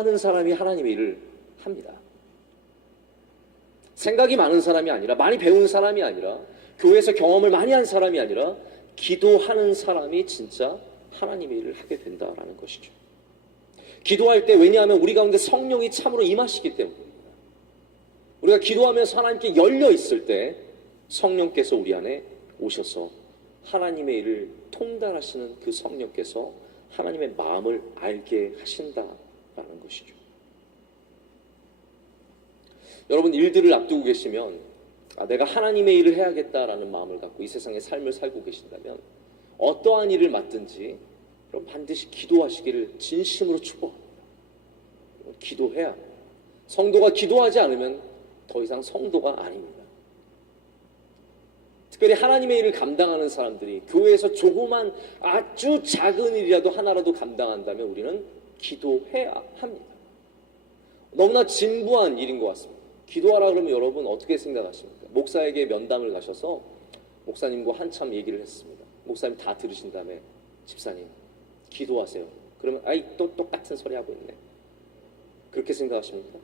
하는 사람이 하나님의 일을 합니다. 생각이 많은 사람이 아니라, 많이 배운 사람이 아니라, 교회에서 경험을 많이 한 사람이 아니라 기도하는 사람이 진짜 하나님의 일을 하게 된다라는 것이죠. 기도할 때, 왜냐하면 우리 가운데 성령이 참으로 임하시기 때문입니다. 우리가 기도하면서 하나님께 열려 있을 때 성령께서 우리 안에 오셔서 하나님의 일을 통달하시는 그 성령께서 하나님의 마음을 알게 하신다라는 것이죠. 여러분, 일들을 앞두고 계시면 내가 하나님의 일을 해야겠다라는 마음을 갖고 이 세상의 삶을 살고 계신다면 어떠한 일을 맡든지 여러분 반드시 기도하시기를 진심으로 축복합니다. 기도해야 합니다. 성도가 기도하지 않으면 더 이상 성도가 아닙니다. 특별히 하나님의 일을 감당하는 사람들이 교회에서 조그만 아주 작은 일이라도 하나라도 감당한다면 우리는 기도해야 합니다. 너무나 진부한 일인 것 같습니다. 기도하라 그러면 여러분 어떻게 생각하십니까? 목사에게 면담을 가셔서 목사님과 한참 얘기를 했습니다. 목사님 다 들으신 다음에 집사님 기도하세요. 그러면 아이 또 똑같은 소리 하고 있네. 그렇게 생각하십니까?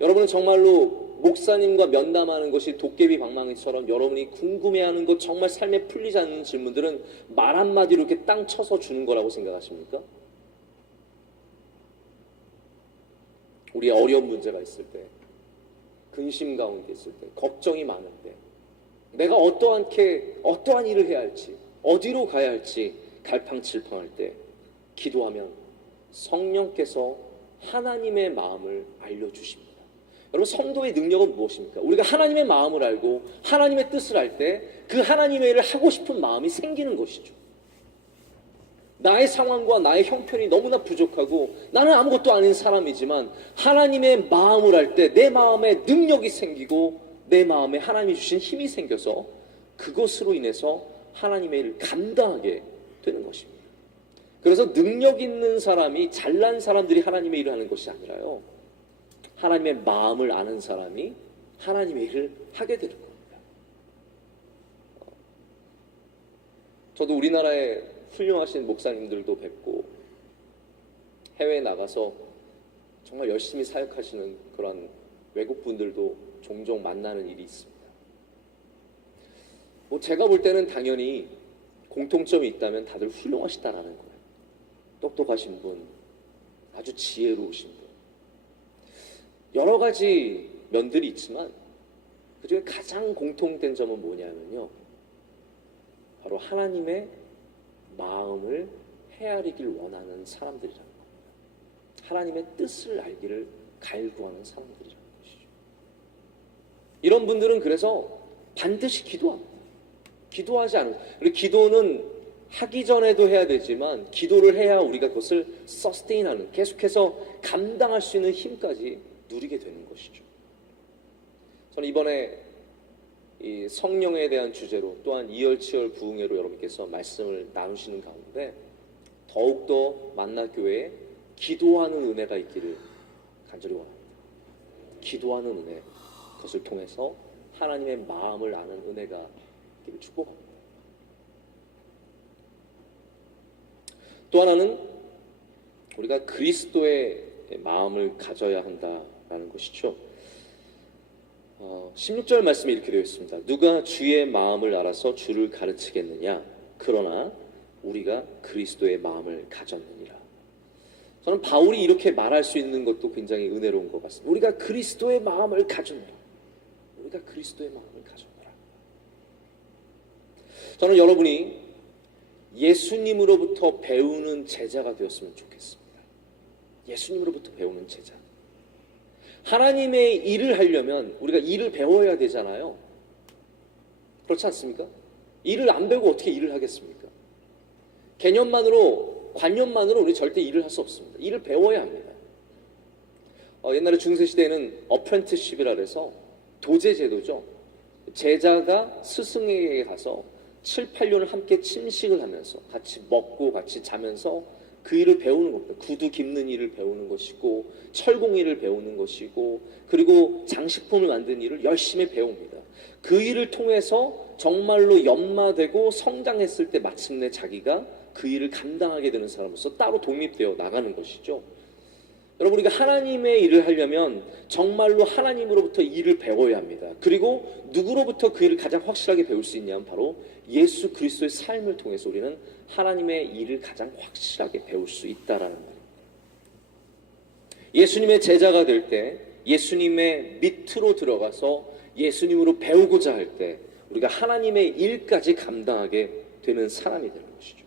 여러분은 정말로 목사님과 면담하는 것이 도깨비 방망이처럼 여러분이 궁금해하는 것, 정말 삶에 풀리지 않는 질문들은 말 한마디로 이렇게 땅 쳐서 주는 거라고 생각하십니까? 우리의 어려운 문제가 있을 때, 근심 가운데 있을 때, 걱정이 많을 때, 내가 어떠한 일을 해야 할지, 어디로 가야 할지 갈팡질팡할 때 기도하면 성령께서 하나님의 마음을 알려주십니다. 여러분, 성도의 능력은 무엇입니까? 우리가 하나님의 마음을 알고 하나님의 뜻을 알 때 그 하나님의 일을 하고 싶은 마음이 생기는 것이죠. 나의 상황과 나의 형편이 너무나 부족하고 나는 아무것도 아닌 사람이지만 하나님의 마음을 알 때 내 마음에 능력이 생기고 내 마음에 하나님이 주신 힘이 생겨서 그것으로 인해서 하나님의 일을 감당하게 되는 것입니다. 그래서 능력 있는 사람이, 잘난 사람들이 하나님의 일을 하는 것이 아니라요, 하나님의 마음을 아는 사람이 하나님의 일을 하게 되는 겁니다. 저도 우리나라에 훌륭하신 목사님들도 뵙고 해외에 나가서 정말 열심히 사역하시는 그런 외국 분들도 종종 만나는 일이 있습니다. 제가 볼 때는 당연히 공통점이 있다면 다들 훌륭하시다라는 거예요. 똑똑하신 분, 아주 지혜로우신 분, 여러 가지 면들이 있지만 그중에 가장 공통된 점은 뭐냐면요, 바로 하나님의 마음을 헤아리길 원하는 사람들이라는 겁니다. 하나님의 뜻을 알기를 갈구하는 사람들이라는 것이죠. 이런 분들은 그래서 반드시 기도합니다. 기도하지 않으면, 그리고 기도는 하기 전에도 해야 되지만 기도를 해야 우리가 그것을 서스테인하는, 계속해서 감당할 수 있는 힘까지 누리게 되는 것이죠. 저는 이번에 이 성령에 대한 주제로 또한 이열치열 부흥회로 여러분께서 말씀을 나누시는 가운데 더욱더 만나교회에 기도하는 은혜가 있기를 간절히 원합니다. 기도하는 은혜, 그것을 통해서 하나님의 마음을 아는 은혜가 있기를 축복합니다. 또 하나는 우리가 그리스도의 마음을 가져야 한다라는 것이죠. 16절 말씀이 이렇게 되어 있습니다. 누가 주의 마음을 알아서 주를 가르치겠느냐? 그러나 우리가 그리스도의 마음을 가졌느니라. 저는 바울이 이렇게 말할 수 있는 것도 굉장히 은혜로운 것 같습니다. 우리가 그리스도의 마음을 가졌느라. 우리가 그리스도의 마음을 가졌느라. 저는 여러분이 예수님으로부터 배우는 제자가 되었으면 좋겠습니다. 예수님으로부터 배우는 제자. 하나님의 일을 하려면 우리가 일을 배워야 되잖아요. 그렇지 않습니까? 일을 안 배우고 어떻게 일을 하겠습니까? 개념만으로, 관념만으로 우리 절대 일을 할 수 없습니다. 일을 배워야 합니다. 옛날에 중세시대에는 어프렌티스십이라 해서 도제제도죠. 제자가 스승에게 가서 7, 8년을 함께 침식을 하면서 같이 먹고 같이 자면서 그 일을 배우는 겁니다. 구두 깁는 일을 배우는 것이고 철공 일을 배우는 것이고 그리고 장식품을 만드는 일을 열심히 배웁니다. 그 일을 통해서 정말로 연마되고 성장했을 때 마침내 자기가 그 일을 감당하게 되는 사람으로서 따로 독립되어 나가는 것이죠. 여러분, 우리가 하나님의 일을 하려면 정말로 하나님으로부터 일을 배워야 합니다. 그리고 누구로부터 그 일을 가장 확실하게 배울 수 있냐면 바로 예수 그리스도의 삶을 통해서 우리는 하나님의 일을 가장 확실하게 배울 수 있다라는 말입니다. 예수님의 제자가 될 때, 예수님의 밑으로 들어가서 예수님으로 배우고자 할 때 우리가 하나님의 일까지 감당하게 되는 사람이 되는 것이죠.